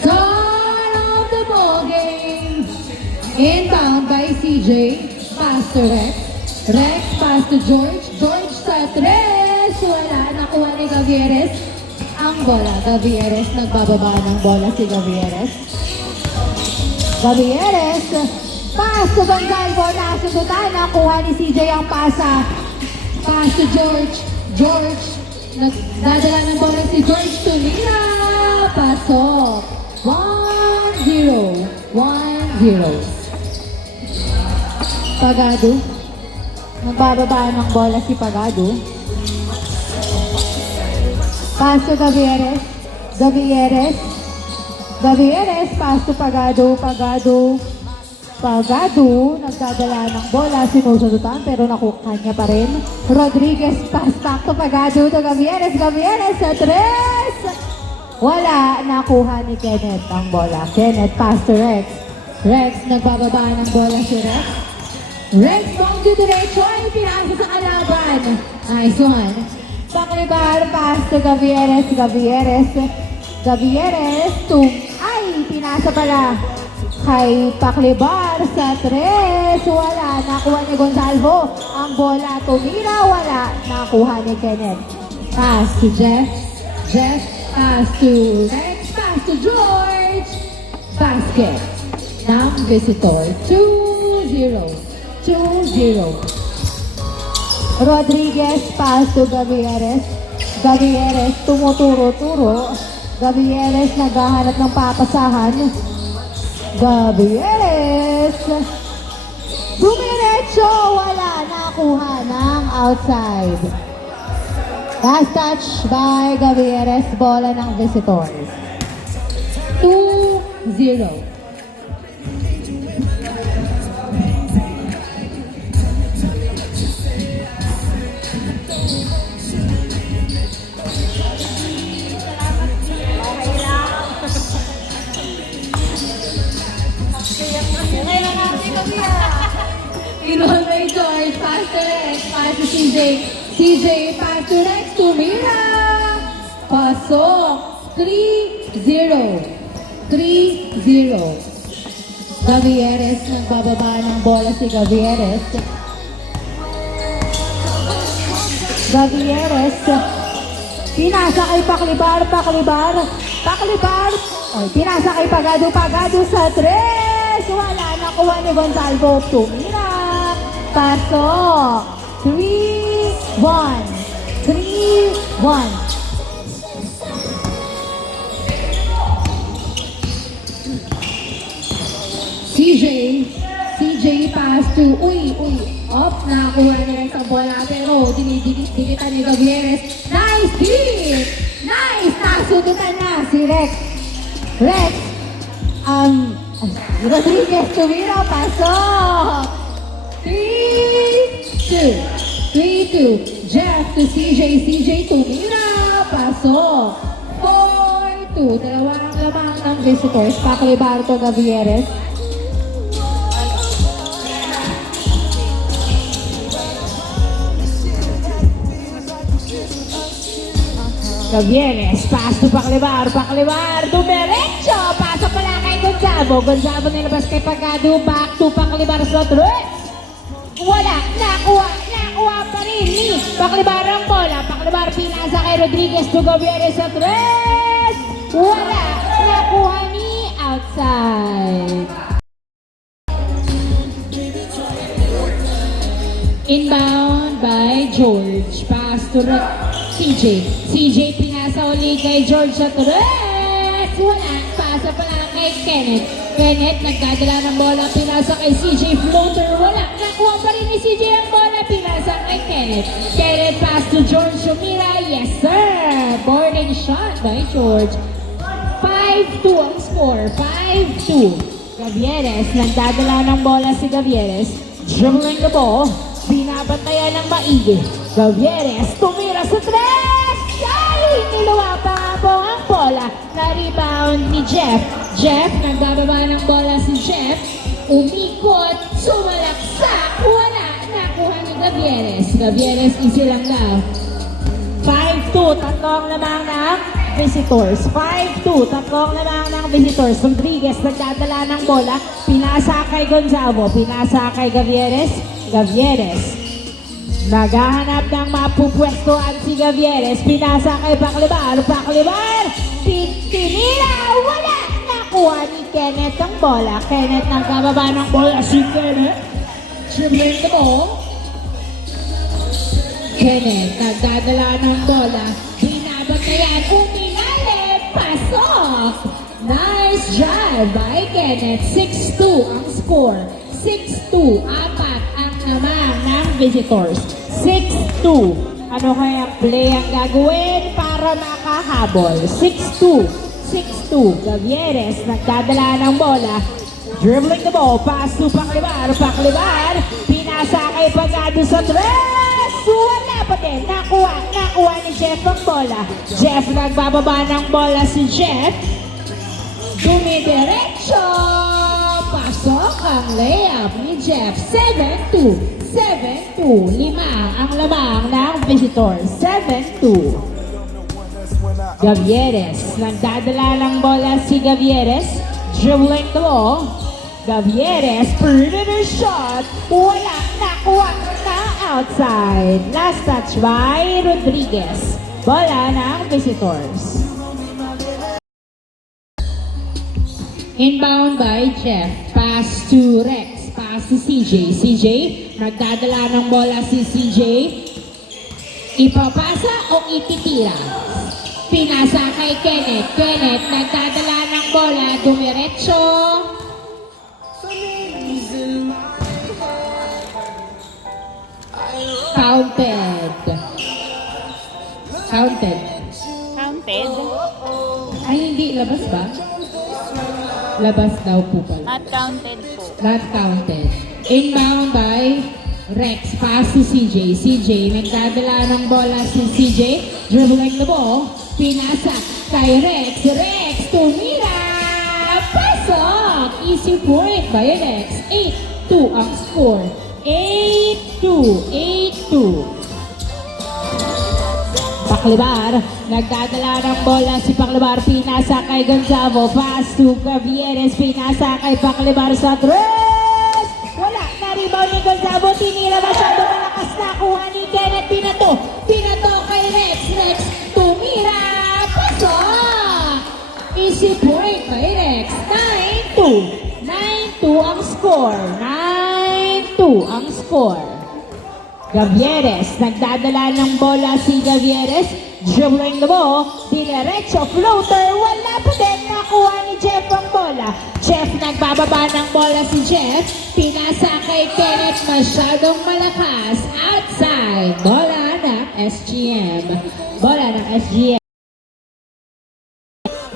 Start of the ball game. Inbound by CJ. Pass to Rex. Rex pass to George. George sa tres. Wala. Nakuha ni Gavieres ang bola. Gavieres nagbababa ng bola si Gavieres. Gavieres. Pass to Gonzalo. Nasugutan. Nakuha ni CJ ang pasa. Pass to George. George. Nagdadala ng bola si George to Mira. Pasok. 1-0. 1-0. Pagado. Nagbababa ng bola si Pagado. Pass to Gavieres. Gavieres. Gavieres. Pass to Pagado. Pagado. Pagado. Nagdadala ng bola. Sinusundutan pero nakuha niya pa rin. Rodriguez. Pass back to Pagado. To Gavieres. Gavieres sa tres. Wala. Nakuha ni Kenneth ang bola. Kenneth. Pass to Rex. Rex. Nagbababa ng bola si Rex. Rex, bongyo diretso ay pinasa sa kalaban. Nice one. Paklibar, pass to Gavieres. Gavieres. Gavieres to... Ay, pinasa pala. Kay Paklibar sa tres. Wala. Nakuha ni Gonzalo. Ang bola tumira. Wala. Nakuha ni Kenneth. Pass to Jeff. Jeff, pass to Rex. Pass to George. Basket. Ng visitor. 2-0. 2-0. Rodriguez pass to Gavieres. Gavieres tumuturo-turo. Gavieres naghahanap ng papasahan. Gavieres. Dumiretso. Wala. Nakuha ng outside. Last touch by Gavieres. Bola ng visitors. 2-0. Iron by George, pass to Rex, pass to CJ. CJ, pass to Rex, tumira. Pasok. 3-0. 3-0. Gavieres, nagbababa ng bola si Gavieres. Gavieres, pinasa kay Paklibar, Paklibar. Paklibar, pinasa kay Pagado, Pagado sa tres. Wala. Nakuha ni Gonzalo, tumira. Pasok. 3-1. 3-1. CJ pass to, off, nakakuha na rin sa bola, pero dinidikitan ni Gavieres. Nice hit! Nice! Nasugutan na si Rex. Rex, Rodriguez tumira, pasok! 3-2. 3-2. Jeff to CJ. CJ tumira, pasok! 4-2. Dalawang lamang ng visitors. Paklibar to Gavieres. Gavieres, pass to Paklibar. Paklibar, dumiretso. Pasok pala kay Gonzalo. Gonzalo nilabas kay Pagado. Back to Paklibar sa tres. Wala. Nakuha pa rin ni Paklibar ang bola. Paklibar pinasa kay Rodriguez to Gavieres sa tres. Wala. Nakuha ni outside. Inbound by George. Pass to CJ. CJ pinasa ulit kay George sa tres. Wala. Pasa pala kay Kenneth. Kenneth nagdadala ng bola. Pinasa kay CJ. Floater. Wala. Nakuha pa rin ni CJ ang bola. Pinasa kay Kenneth. Kenneth pass to George Shumira. Yes sir. Boarding shot by George. 5-2 ang score. 5-2. Gavieres. Nagdadala ng bola si Gavieres. Dribbling the ball. Binabantayan ng maigi. Gavieres, tumira sa tres! Ay! Niluwa pa po ang bola. Na-rebound ni Jeff. Jeff, nagbababa ng bola si Jeff. Umikot, sumalaksak. Wala. Nakuha ni Gavieres. Gavieres, easy lang daw. 5-2, tatlong lamang ng visitors. 5-2, tatlong lamang ng visitors. Rodriguez nagdadala ng bola. Pinasa kay Gonzalo. Pinasa kay Gavieres. Gavieres. Naghahanap ng mapupwestuhan si Gavieres. Pinasa kay Paclibar. Paclibar. Tinira. Wala. Nakuha ni Kenneth ang bola. Kenneth nagbababa ng bola. Si Kenneth. Dribbling the ball. Kenneth nagdadala ng bola. Binabatayan. Umilalim. Pasok. Nice drive by Kenneth. 6-2 ang score. 6-2. Apat ang naman ng visitors. 6-2. Ano kaya play ang gagawin para makahabol? 6-2. 6-2. Gavieres nagdadala ng bola. Dribbling the ball. Pass to Paclibar. Paclibar. Pinasa kay Pagado sa tres. Wala pa din. Nakuha ni Jeff ang bola. Jeff nagbababa ng bola si Jeff. Dumidiretso. Pasok ang layup ni Jeff. 7-2. 7-2. 5 ang lamang ng visitors. 7-2. Gavieres. Nagdadala ng bola si Gavieres. Dribbling the ball. Gavieres. Perimeter shot. Wala. Nakuha na outside. Last touch by Rodriguez. Bola ng visitors. Inbound by Jeff. Pass to Rex. Pass to CJ. CJ, nagdadala ng bola si CJ. Ipapasa o ititira? Pinasa kay Kenneth. Kenneth, nagdadala ng bola. Dumiretso. Counted. Counted. Counted? Ay, hindi. Labas ba? Labas daw po pala. Not counted po. Not counted. Inbound by Rex. Pass to CJ. CJ, nagdadala ng bola si CJ. Dribbling the ball. Pinasa kay Rex. Rex, tumira! Pasok! Easy point by Rex. 8-2 ang score. 8-2. 8-2. Paclibar, nagdadala ng bola si Paclibar, pinasa kay Gonzalo, pass to Gavieres, pinasa kay Paclibar sa tres! Wala, na-rebound ni Gonzalo, tinira masyado malakas, nakuha ni Kenneth, pinato kay Rex, Rex, tumira, pasok! Easy point kay Rex, 9-2, 9-2 ang score, 9-2 ang score. Gavieres, nagdadala ng bola si Gavieres, dribbling the ball, dinerecho, floater, wala pa din, nakuha ni Jeff ang bola. Jeff, nagbababa ng bola si Jeff, pinasa kay Kenneth, masyadong malakas, outside, bola ng SGM. Bola ng SGM.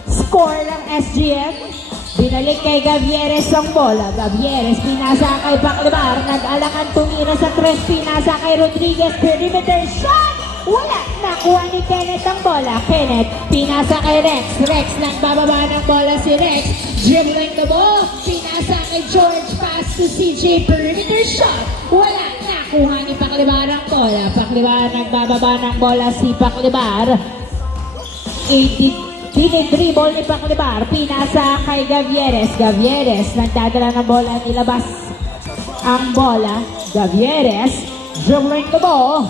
Score ng SGM. Binalik kay Gavieres ang bola. Gavieres, pinasa kay Paclibar. Nag-alakan tumira sa tres. Pinasa kay Rodriguez. Perimeter shot! Wala! Nakuha ni Kenneth ang bola. Kenneth, pinasa kay Rex. Rex, nagbababa ng bola si Rex. Dribbling the ball. Pinasa kay George. Pass to CJ. Perimeter shot. Wala! Nakuha ni Paclibar ang bola. Paclibar, nagbababa ng bola si Paclibar. Dinidribble ni Paclibar, pinasa kay Gavieres. Gavieres, nagdadala ng bola, nilabas ang bola. Gavieres, dribbling the ball.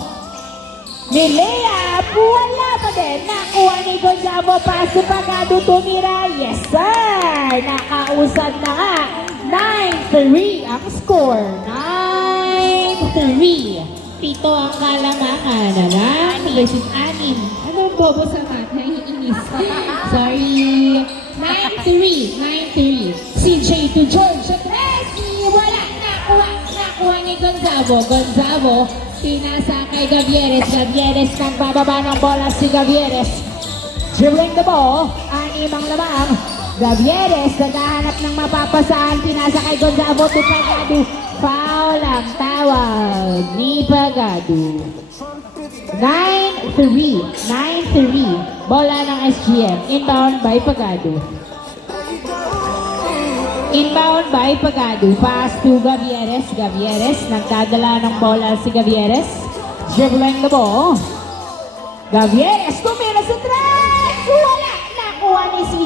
Nilea, wala pa din. Nakuha ni Gonzalo, pass to Pagado, tumira. Yes sir, nakausad na nga. 9-3 ang score. 9-3. Pito ang kalamangan. Versus 6. Ano bobo sa mat? Naiinis. Sorry. 9-3. 9-3. CJ to George. Sa Tracy. Wala. Nakuha ni Gonzalo. Gonzalo. Pinasa kay Gavieres. Gavieres. Nagbababa ng bola si Gavieres. Dribbling the ball. 6 ang lamang. Gavieres. Naghahanap ng mapapasaan. Pinasa kay Gonzalo. To Pagado. Foul ang tawag ni Pagado. 9-3. 9-3. Bola ng SGM. Inbound by Pagado. Inbound by Pagado. Pass to Gavieres. Gavieres. Nagdadala ng bola si Gavieres. Dribbling the ball. Gavieres.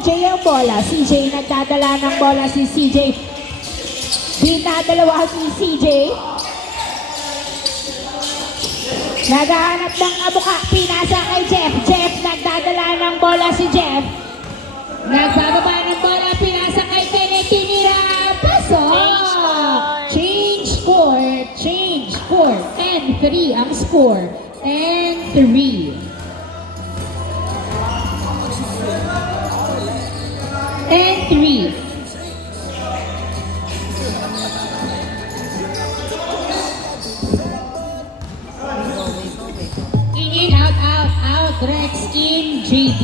ang bola. CJ nagdadala ng bola si CJ. Dinadalawa si CJ. Naghahanap ng kabuka. Pinasa kay Jeff. Jeff nagdadala ng bola si Jeff. Nagbababa ng bola. Pinasa kay Kenneth. Tinira. Pasok. Change score. Change score. 10-3 ang score. 10-3. 10-3. In, out, Rex in, JB.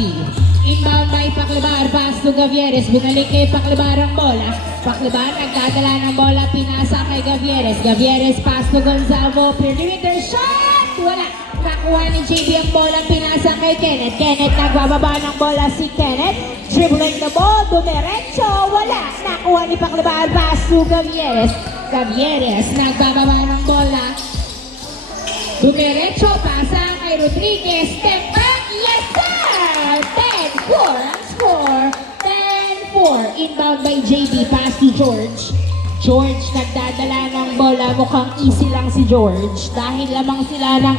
Inbound by Paclabar, pass to Gavieres. Binalik kay Paclabar ang bola. Paclabar nagdadala ng bola, pinasa kay Gavieres. Gavieres, pass to Gonzalo. Perimeter shot! Wala. Nakuha ni JB ang bola, pinasa kay Kenneth. Kenneth nagbababa ng bola si Kenneth. Dribbling the ball, dumiretso. Wala. Nakuha ni Paclabar, pass to Gavieres. Gavieres nagbababa ng bola. Dumiretso, pasa kay Rodriguez. Step back, yes sir! 10-4 ang score. 10-4. Inbound by JB, pass to George. George nagdadala ng bola. Mukhang easy lang si George dahil lamang sila ng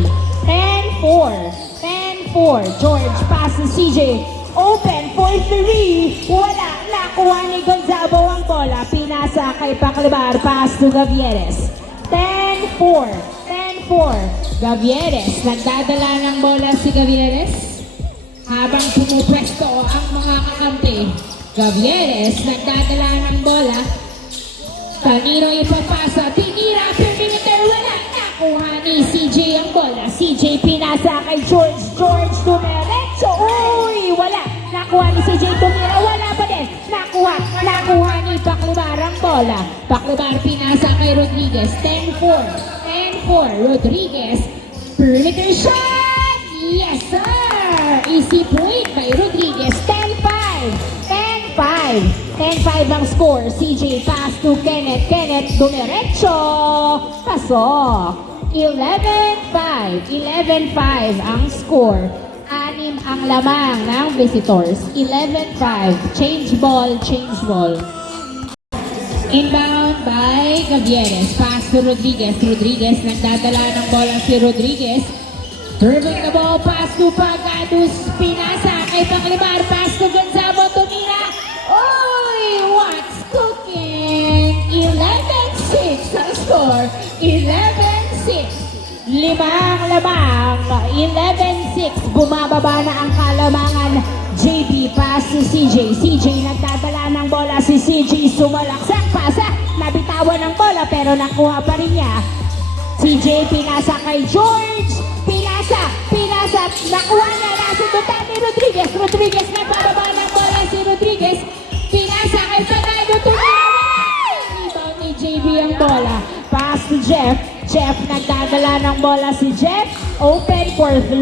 6. 10-4. 10-4. George pass to CJ. Open for 3. Wala. Nakuha ni Gonzalo ang bola. Pinasa kay Paclabar. Pass to Gavieres. 10-4. 10-4. Gavieres. Nagdadala ng bola si Gavieres. Habang pumupwesto ang mga kakampi. Gavieres. Nagdadala ng bola. Taniro ipapasa. Tinira. Perimeter. Wala. Nakuha ni CJ ang bola. CJ pinasa kay George. George dumiretso. Uy! Wala. Nakuha ni CJ tumira. Wala pa din. Nakuha ni Paclabar ang bola. Paclabar pinasa kay Rodriguez. 10-4. 10-4. Rodriguez. Perimeter shot! Yes, sir! Easy point by Rodriguez. 10-5. 10-5. 10-5 ang score. CJ pass to Kenneth. Kenneth dumiretso. Pasok. 11-5. 11-5 ang score. 6 ang lamang ng visitors. 11-5. Change ball. Inbound by Gavieres. Pass to Rodriguez. Rodriguez nagdadala ng bola si Rodriguez. Dribbling the ball. Pass to Pagados. Pinasa kay Paclabar. Pass to Gonzalo. Tumira. Oy! What's cooking? 11-6 ang score. 11-6. 5 lamang. 11-6. Bumababa na ang kalamangan. JB pass si CJ. CJ nagdadala ng bola si CJ. Sumalaksak. Pasa. Nabitawan ng bola pero nakuha pa rin niya. CJ pinasa kay George. Pinasa. Nakuha niya. Nasudutan ni Rodriguez. Rodriguez nagbababa ng bola si Rodriguez. Pinasa kay Fernando. Rebound ni JB ang bola. Pass to Jeff. Jeff nagdadala ng bola si Jeff. Open for 3.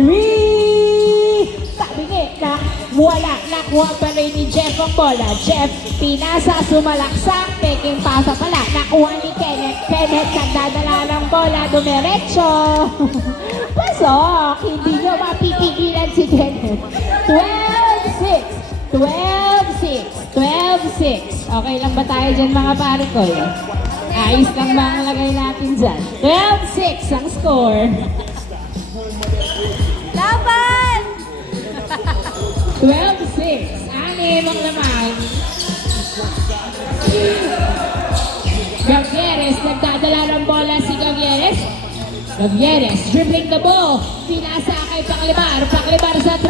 Tabingi na wala. Nakuha pa rin ni Jeff ang bola. Jeff pinasa, sumalaksak. Peking pasa pala. Nakuha ni Kenneth. Kenneth nagdadala ng bola. Dumiretso. Pasok. Hindi nyo mapipigilan si Kenneth. 12-6. 12-6. 12-6. Okay lang ba tayo dyan mga pare ko? Ayos lang ba ang lagay natin dyan? 12-6 ang score. Laban! 12-6. 6 ang laman. Gavieres, nagdadala ng bola si Gavieres. Gavieres, dribbling the ball. Pinasa kay Paclabar. Paclabar sa 3.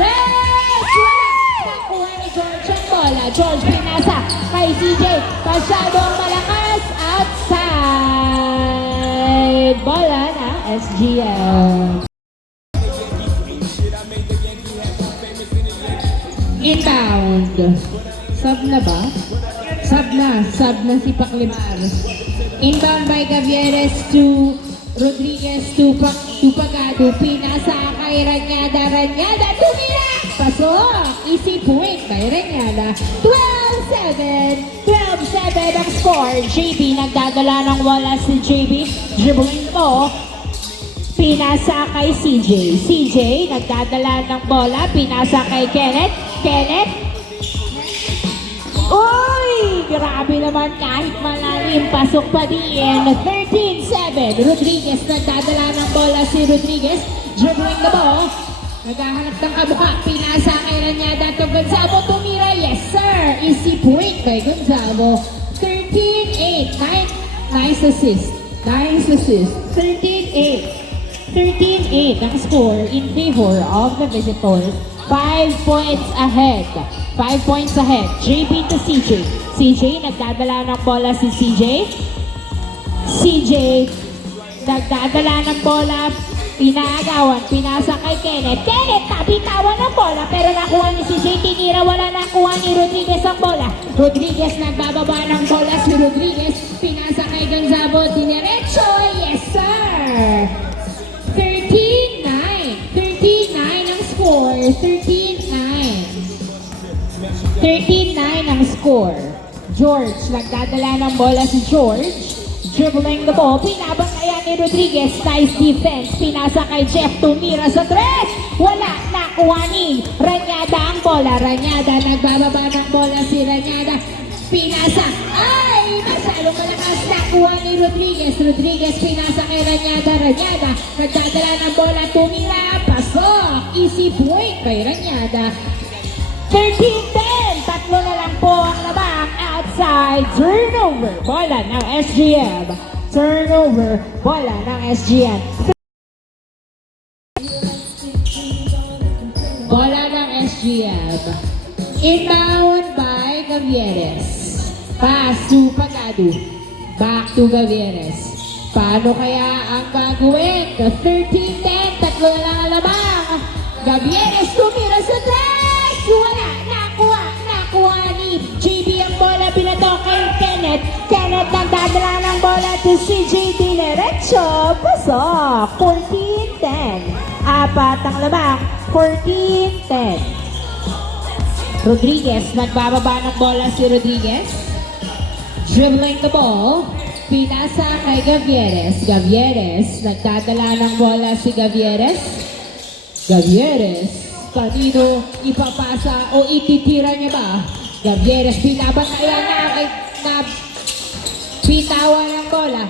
Nakuha ni George ang bola. George pinasa kay CJ. Masyadong malakas. Outside. Bola na SGL. Inbound. Sub na ba? Sub na si Paclabar. Inbound by Gavieres to Rodriguez to Pagado. Pinasa kay Ranyada. Tumira! Pasok! Easy point by Ranyada. 12-7. 12-7 ang score. JB nagdadala ng wala si JB. Dribbling mo. Pinasa kay CJ. CJ nagdadala ng bola. Pinasa kay Kenneth. Kenneth Uy! Grabe naman kahit malalim. Pasok pa din. 13-7. Rodriguez nagdadala ng bola si Rodriguez. Dribbling the ball. Naghahanap ng kabuka. Pinasa kay Ranyada to Gonzalo. Tumira. Yes, sir. Easy point kay Gonzalo. 13-8. Nice assist. 13-8. 13-8 ang score in favor of the visitors. 5 points ahead. 5 points ahead. JB to CJ. CJ, nagdadala ng bola si CJ. CJ, nagdadala ng bola. Pinaagawan. Pinasa kay Kenneth. Kenneth, nabitawan ng bola. Pero nakuha ni CJ. Tinira, wala nakuha ni Rodriguez ang bola. Rodriguez, nagbababa ng bola si Rodriguez. Pinasa kay Gonzalo. Dinerecho. Yes, sir. 13-9. 13-9 ang score. 13-9 ang score. George, nagdadala ng bola si George. Dribbling the ball. Pinabantayan ni Rodriguez. Nice defense. Pinasa kay Jeff. Tumira sa tres. Wala. Nakuha ni Ranyada ang bola. Ranyada, nagbababa ng bola si Ranyada. Pinasa. Ay! Masyadong malakas. Nakuha ni Rodriguez. Rodriguez pinasa kay Ranyada. Ranyada. Nagdadala ng bola. Tumira. Pasok. Easy point kay Ranyada. 13-10. Tatlo na lang po ang labang outside. Turnover. Bola ng SGM. Turnover. Bola ng SGM. Bola ng SGM. Inbound by Gavieres. Pass to Pagado. Back to Gavieres. Paano kaya ang gagawin? 13-10. Tatlo na lang ang labang. Gavieres tumira sa tres. Wala. Nakuha ni JB ang bola. Pinatok kay Kenneth. Kenneth nagdadala ng bola to CJ Dinerecho. Pasok. 14-10. Apat ang labang. 14-10. Rodriguez, nagbababa ng bola si Rodriguez. Dribbling the ball. Pinasa kay Gavieres. Gavieres, nagdadala ng bola si Gavieres. Gavieres, kanino ipapasa o ititira niya ba? Gavieres, binabantayan na bitawan ng bola.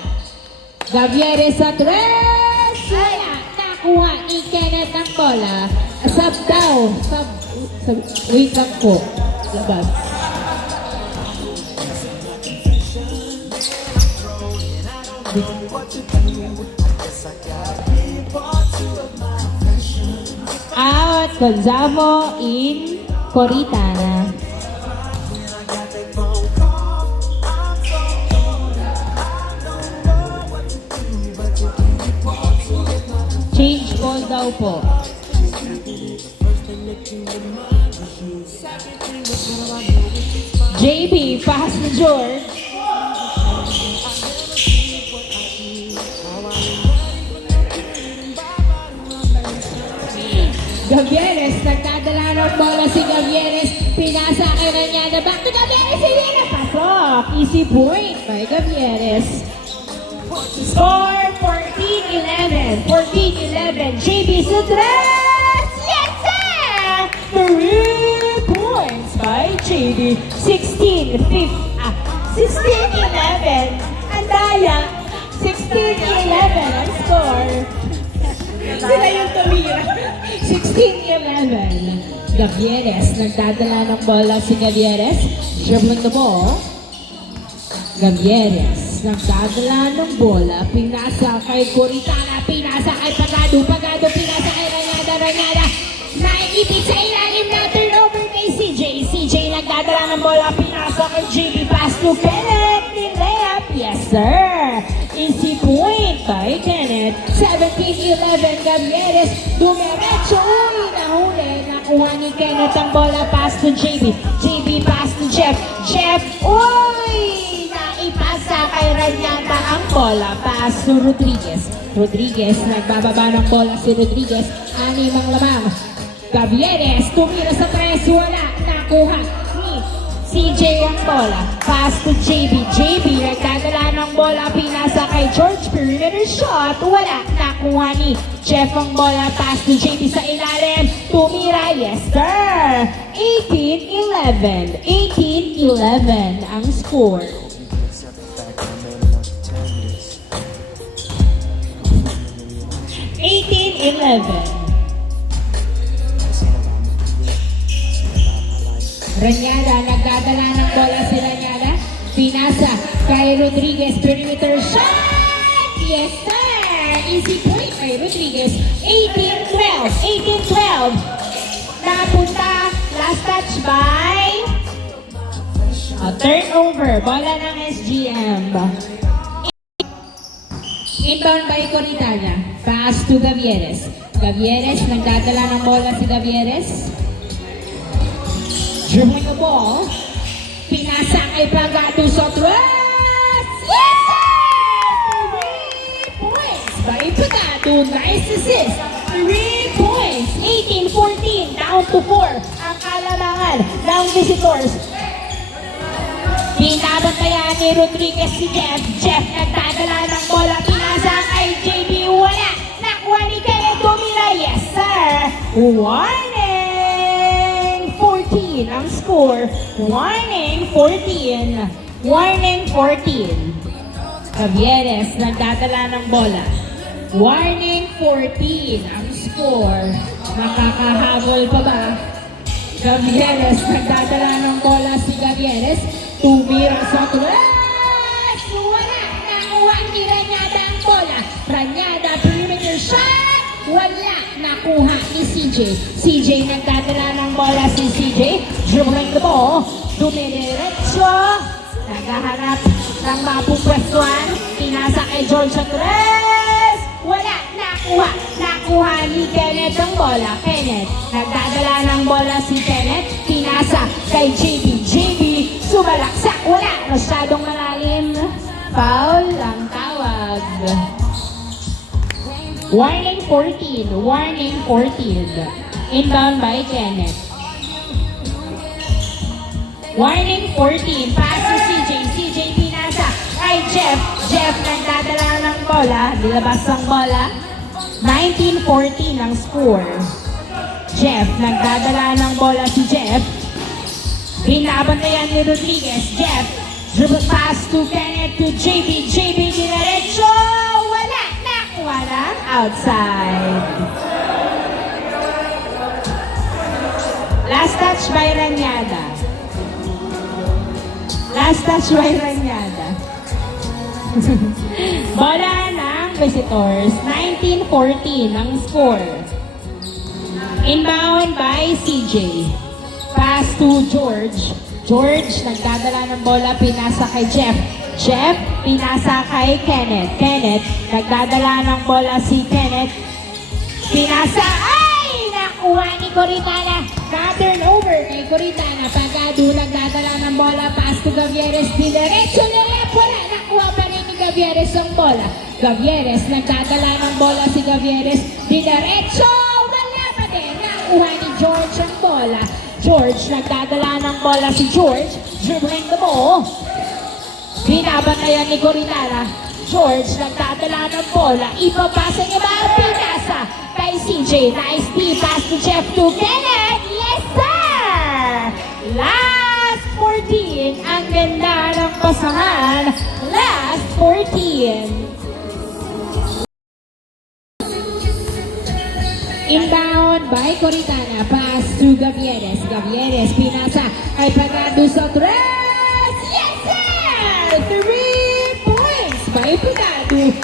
Gavieres sa tres. Wala, nakuha ni Kenneth ang bola. Sub daw. Wait lang po. Labas. Out, Gonzalo in Coritana. Change ball daw po. JB, pass to George. Gavieres, nagdadala ng bola si Gavieres. Pinasa kay Ranyada. Back to Gavieres. Hindi na pasok. Easy point by Gavieres. Score 14-11. 14-11. JB Sudres. Yes, sir! 3 points by JB. 16-11. Ang daya. 16-11 ang score. Sila yung tumira. 16-11. Gavieres, nagdadala ng bola si Gavieres. Dribbling the ball. Gavieres, nagdadala ng bola. Pinasa kay Coritana. Pinasa kay Pagado. Pagado, pinasa kay Ranyada. Ranyada, naikipit sa ilalim na turnover kay CJ. CJ, nagdadala ng bola. Pinasa kay JB. Pass to Kenneth. Layup. Yes, sir. Easy point by Kenneth. 17-11. Gavieres. Dumiretso. Uy, nahuli. Nakuha ni Kenneth ang bola. Pass to JB. JB pass to Jeff. Jeff. Uy! Naipasa kay Ranyata ang bola. Pass to Rodriguez. Rodriguez. Nagbababa ng bola si Rodriguez. 6 ang lamang. Gavieres. Tumira sa tres. Wala. Nakuha ni CJ ang bola. Pass to JB. JB, nagdadala ng bola. Pinasa kay George. Perimeter shot. Wala. Nakuha ni Jeff ang bola. Pass to JB sa ilalim. tumira, yes sir! 18-11. 18-11 ang score. 18-11. Ranyada, nagdadala ng bola si Ranyada. Pinasa kay Rodriguez, perimeter shot! Yes sir! Easy point kay Rodriguez. 18-12. 18-12. Napunta, last touch by turnover. Bola ng SGM. Inbound by Coritana. Pass to Gavieres. Gavieres, nagdadala ng bola si Gavieres. Dribbling the ball. Pinasa kay Pagado sa tres. Yes, sir! 3 points by Pagado. Nice assist. 3 points. 18-14. Down to 4. Ang kalamangan ng visitors. Binabantayan ni Rodriguez si Jeff. Jeff nagdadala ng bola. Pinasa kay JB. Wala. Nakuha ni Kenneth Domina. Yes, sir. Warning! 14 ang score. Warning 14. Warning 14. Gavieres nagdadala ng bola. Warning 14 ang score. Makakahabol pa ba? Gavieres nagdadala ng bola si Gavieres. Tumira sa tres! Wala! Nakuha ni Ranyada ang bola. Ranyada, perimeter shot! Wala! Nakuha ni CJ. CJ nagdadala ng bola si CJ. Dribbling the ball. Dumidiretso. Naghahanap ng mapupwestuhan. Pinasa kay George sa tres! Wala! Nakuha! Nakuha ni Kenneth ang bola. Kenneth. Nagdadala ng bola si Kenneth. Pinasa kay JB. JB. Sumalaksak. Wala. Masyadong malalim. Foul ang tawag. Warning 14. Warning 14. Inbound by Kenneth. Warning 14. Pass to CJ. CJ pinasa kay Jeff. Jeff nagdadala ng bola. Nilabas ang bola. 19-14 ang score. Jeff nagdadala ng bola si Jeff. Binabantayan ni Rodriguez. Jeff. Dribble pass to Kenneth to JB. JB dinaretso. Wala. Nakuha lang. Outside. Last touch by Ranyada. Last touch by Ranyada. Bola ng visitors. 19-14 ang score. Inbound by CJ. Pass to George. George, nagdadala ng bola, pinasa kay Jeff. Jeff, pinasa kay Kenneth. Kenneth, nagdadala ng bola si Kenneth. Pinasa, ay! Nakuha ni Coritana. Na-turnover kay Coritana. Pagado, nagdadala ng bola, pass to Gavieres. Diretso nila, wala. Nakuha pa rin ni Gavieres ang bola. Gavieres, nagdadala ng bola si Gavieres. Diretso, wala pa din. Nakuha ni George ang bola. George, nagdadala ng bola si George. Dribbling the ball. Binabantayan ni Coritana. George, nagdadala ng bola. Ipapasa niya ba? Pinasa kay CJ. Nice D. Pass to Jeff to Kenneth. Yes, sir! Last 14. Ang ganda ng pasahan. Last 14. Inbound by Coritana. Pass to Gavieres. Gavieres, pinasa kay Pagado sa tres. Yes, sir! 3 points by Pagado.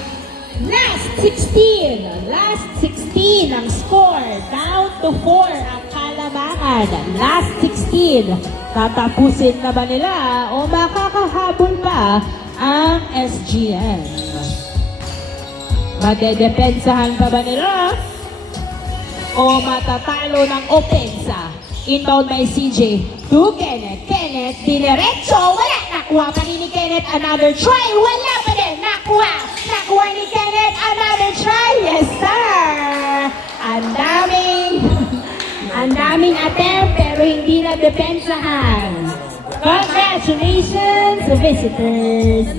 Last 16. Last 16 ang score. Down to 4 ang kalamangan. Last 16. Tatapusin na ba nila o makakahabol pa ang SGM? Madedepensahan pa ba nila? O matatalo ng opensa. Inbound by CJ to Kenneth. Kenneth, dinerecho. Wala. Nakuha pa rin ni Kenneth. Another try. Wala pa din. Nakuha. Nakuha ni Kenneth. Another try. Yes, sir. Ang daming attempt pero hindi na depensahan. Congratulations, visitors.